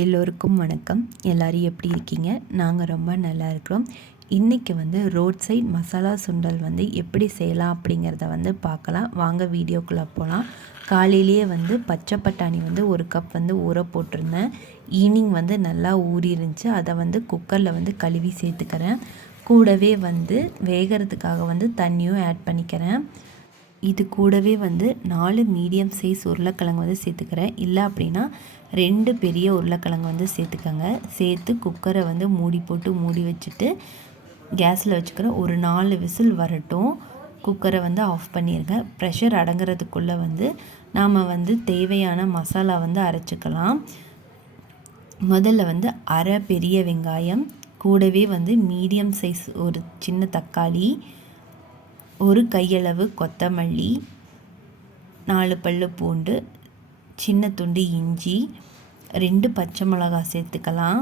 எல்லோருக்கும் வணக்கம். எல்லோரும் எப்படி இருக்கீங்க? நாங்கள் ரொம்ப நல்லா இருக்கிறோம். இன்றைக்கி வந்து ரோட் சைட் மசாலா சுண்டல் வந்து எப்படி செய்யலாம் அப்படிங்கிறத வந்து பார்க்கலாம். வாங்க வீடியோக்குள்ளே போகலாம் காலையிலேயே வந்து பச்சை பட்டாணி வந்து ஒரு கப் வந்து ஊற போட்டிருந்தேன். ஈவினிங் வந்து நல்லா ஊறி இருந்துச்சு அதை வந்து குக்கரில் வந்து கழுவி சேர்த்துக்கிறேன். கூடவே வந்து வேகிறதுக்காக வந்து தண்ணியும் ஆட் பண்ணிக்கிறேன். இது கூடவே வந்து நாலு மீடியம் சைஸ் உருளைக்கிழங்கு வந்து சேர்த்துக்கிறேன். இல்லை அப்படின்னா ரெண்டு பெரிய உருளைக்கிழங்கு வந்து சேர்த்துக்கோங்க. சேர்த்து குக்கரை வந்து மூடி போட்டு மூடி வச்சுட்டு கேஸில் வச்சுக்கிறேன் ஒரு நாலு விசில் வரட்டும். குக்கரை வந்து ஆஃப் பண்ணிடுங்க ப்ரெஷர் அடங்குறதுக்குள்ளே வந்து நாம் வந்து தேவையான மசாலா வந்து அரைச்சிக்கலாம். முதல்ல வந்து அரை பெரிய வெங்காயம் கூடவே வந்து மீடியம் சைஸ் ஒரு சின்ன தக்காளி ஒரு கையளவு கொத்தமல்லி நாலு பல்லு பூண்டு சின்ன துண்டு இஞ்சி ரெண்டு பச்சை மிளகா சேர்த்துக்கலாம்.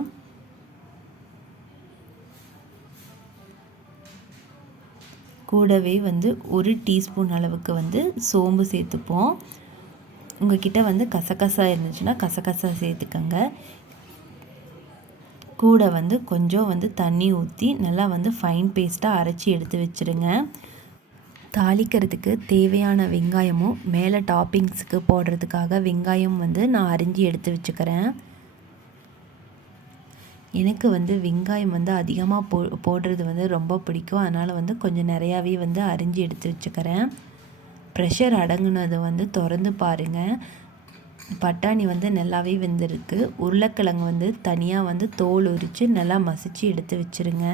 கூடவே வந்து ஒரு டீஸ்பூன் அளவுக்கு வந்து சோம்பு சேர்த்துப்போம். உங்ககிட்ட வந்து கசகசா இருந்துச்சுன்னா கசகசா சேர்த்துக்கோங்க. கூட வந்து கொஞ்சம் வந்து தண்ணி ஊற்றி நல்லா வந்து ஃபைன் பேஸ்ட்டாக அரைச்சி எடுத்து வச்சுருங்க. தாளிக்கிறதுக்கு தேவையான வெங்காயமும் மேலே டாப்பிங்ஸுக்கு போடுறதுக்காக வெங்காயம் வந்து நான் அரிஞ்சு எடுத்து வச்சுக்கிறேன். எனக்கு வந்து வெங்காயம் வந்து அதிகமாக போ போடுறது வந்து ரொம்ப பிடிக்கும். அதனால் வந்து கொஞ்சம் நிறையாவே வந்து அரிஞ்சு எடுத்து வச்சுக்கிறேன். ப்ரெஷர் அடங்குனது வந்து திறந்து பாருங்கள் பட்டாணி வந்து நல்லாவே வெந்திருக்கு. உருளைக்கிழங்கு வந்து தனியாக வந்து தோல் உரித்து நல்லா மசித்து எடுத்து வச்சுருங்க.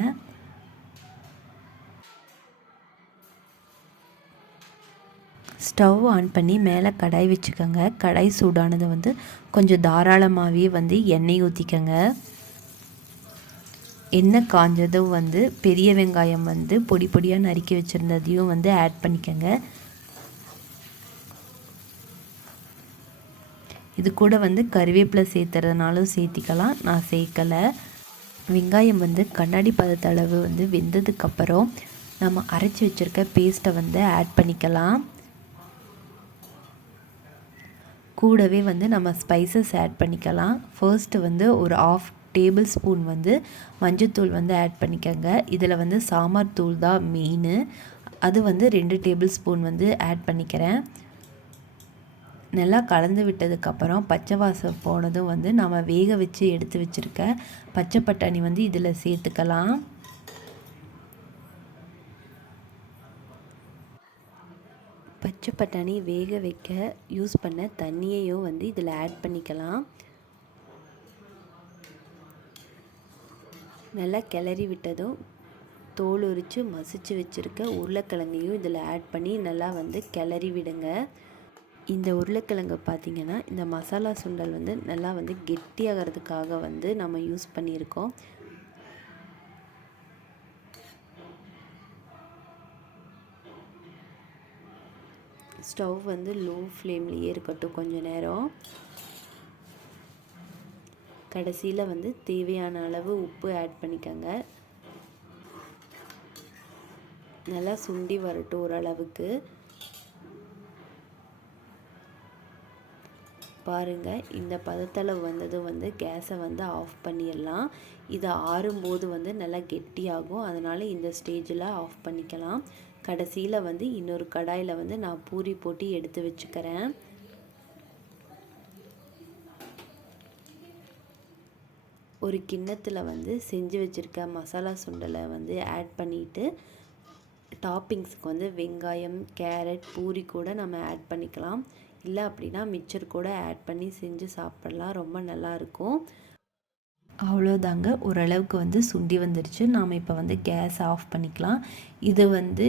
ஸ்டவ் ஆன் பண்ணி மேலே கடாய் வச்சுக்கோங்க. கடாய் சூடானது வந்து கொஞ்சம் தாராளமாகவே வந்து எண்ணெய் ஊற்றிக்கோங்க எண்ணெய் காஞ்சதும் வந்து பெரிய வெங்காயம் வந்து பொடி பொடியாக நறுக்கி வச்சுருந்ததையும் வந்து ஆட் பண்ணிக்கோங்க. இது கூட வந்து கருவேப்பிலை சேர்த்துறதுனாலும் சேர்த்திக்கலாம். நான் சேர்க்கலை. வெங்காயம் வந்து கண்ணாடி பதத்தளவு வந்து வெந்ததுக்கப்புறம் நம்ம அரைச்சி வச்சுருக்க பேஸ்ட்டை வந்து ஆட் பண்ணிக்கலாம். கூடவே வந்து நம்ம ஸ்பைசஸ் ஆட் பண்ணிக்கலாம். ஃபர்ஸ்ட்டு வந்து ஒரு ஆஃப் டேபிள் ஸ்பூன் வந்து மஞ்சத்தூள் வந்து ஆட் பண்ணிக்கோங்க. இதில் வந்து சாம்பார் தூள் தான் மெயின் அது வந்து ரெண்டு டேபிள் ஸ்பூன் வந்து ஆட் பண்ணிக்கிறேன். நல்லா கலந்து விட்டதுக்கப்புறம் பச்சை வாசம் போனதும் வந்து நம்ம வேக வச்சு எடுத்து வச்சுருக்க பச்சை பட்டாணி வந்து இதில் சேர்த்துக்கலாம். பச்சை பட்டாணி வேக வைக்க யூஸ் பண்ண தண்ணியையும் வந்து இதில் ஆட் பண்ணிக்கலாம். நல்லா கிளறி விட்டதும் தோல் உரித்து மசிச்சு வச்சுருக்க உருளைக்கிழங்கையும் இதில் ஆட் பண்ணி நல்லா வந்து கிளறி விடுங்க. இந்த உருளைக்கிழங்கு பார்த்திங்கன்னா இந்த மசாலா சுண்டல் வந்து நல்லா வந்து கெட்டியாகிறதுக்காக வந்து நம்ம யூஸ் பண்ணியிருக்கோம். ஸ்டவ் வந்து லோ ஃப்ளேம்லேயே இருக்கட்டும் கொஞ்சம் நேரம். கடைசியில் வந்து தேவையான அளவு உப்பு ஆட் பண்ணிக்கோங்க. நல்லா சுண்டி வரட்டும் ஓரளவுக்கு. பாருங்கள் இந்த பதத்தளவு வந்தது வந்து கேஸை வந்து ஆஃப் பண்ணிடலாம். இது ஆறும்போது வந்து நல்லா கெட்டியாகும். அதனால் இந்த ஸ்டேஜில் ஆஃப் பண்ணிக்கலாம். கடைசியில் வந்து இன்னொரு கடாயில் வந்து நான் பூரி போட்டு எடுத்து வச்சுக்கிறேன். ஒரு கிண்ணத்தில் வந்து செஞ்சு வச்சுருக்க மசாலா சுண்டலை வந்து ஆட் பண்ணிவிட்டு டாப்பிங்ஸுக்கு வந்து வெங்காயம் கேரட் பூரி கூட நம்ம ஆட் பண்ணிக்கலாம். இல்லை அப்படின்னா மிக்சர் கூட ஆட் பண்ணி செஞ்சு சாப்பிட்லாம். ரொம்ப நல்லாயிருக்கும் அவ்வளோதாங்க ஓரளவுக்கு வந்து சுண்டி வந்துடுச்சு நாம் இப்போ வந்து கேஸ் ஆஃப் பண்ணிக்கலாம். இது வந்து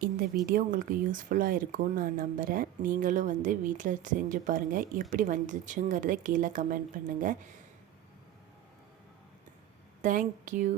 இந்த வீடியோ உங்களுக்கு யூஸ்ஃபுல்லாக இருக்கும்னு நான் நம்புகிறேன் நீங்களும் வந்து வீட்டில் செஞ்சு பாருங்கள் எப்படி வந்துச்சுங்கிறத கீழே கமெண்ட் பண்ணுங்கள் தேங்க்யூ